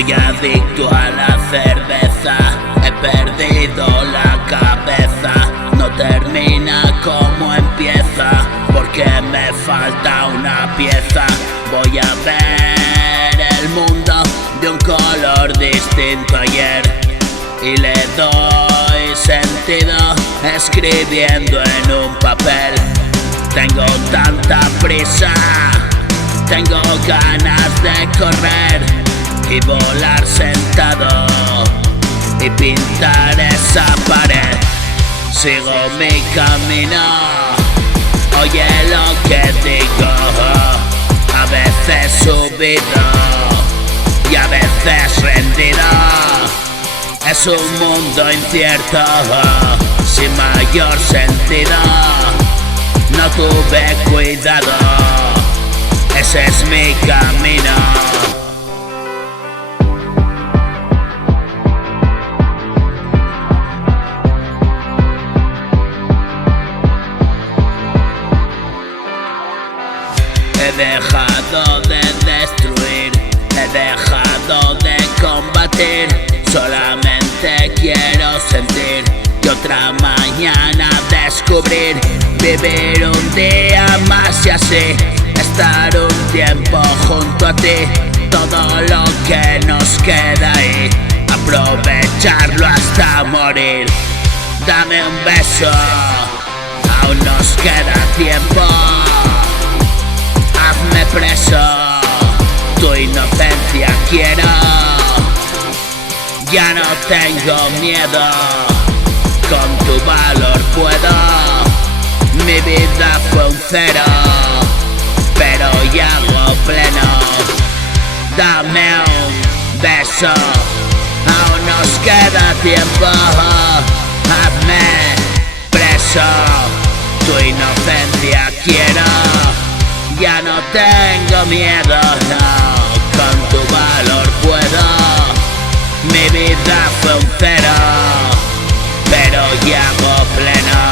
Soy adicto a la cerveza, he perdido la cabeza. No termina como empieza, porque me falta una pieza. Voy a ver el mundo de un color distinto ayer, y le doy sentido escribiendo en un papel. Tengo tanta prisa, tengo ganas de correr y volar sentado y pintar esa pared. Sigo mi camino, oye lo que digo, a veces subido y a veces rendido. Es un mundo incierto, sin mayor sentido. No tuve cuidado, ese es mi camino. He dejado de destruir, he dejado de combatir. Solamente quiero sentir y otra mañana descubrir. Vivir un día más y así estar un tiempo junto a ti. Todo lo que nos queda ahí, aprovecharlo hasta morir. Dame un beso, aún nos queda tiempo. Hazme preso, tu inocencia quiero. Ya no tengo miedo, con tu valor puedo. Mi vida fue un cero, pero ya hago pleno. Dame un beso, aún nos queda tiempo. Hazme preso, tu inocencia quiero. Ya no tengo miedo, no, con tu valor puedo. Mi vida fue un cero, pero ya hago pleno.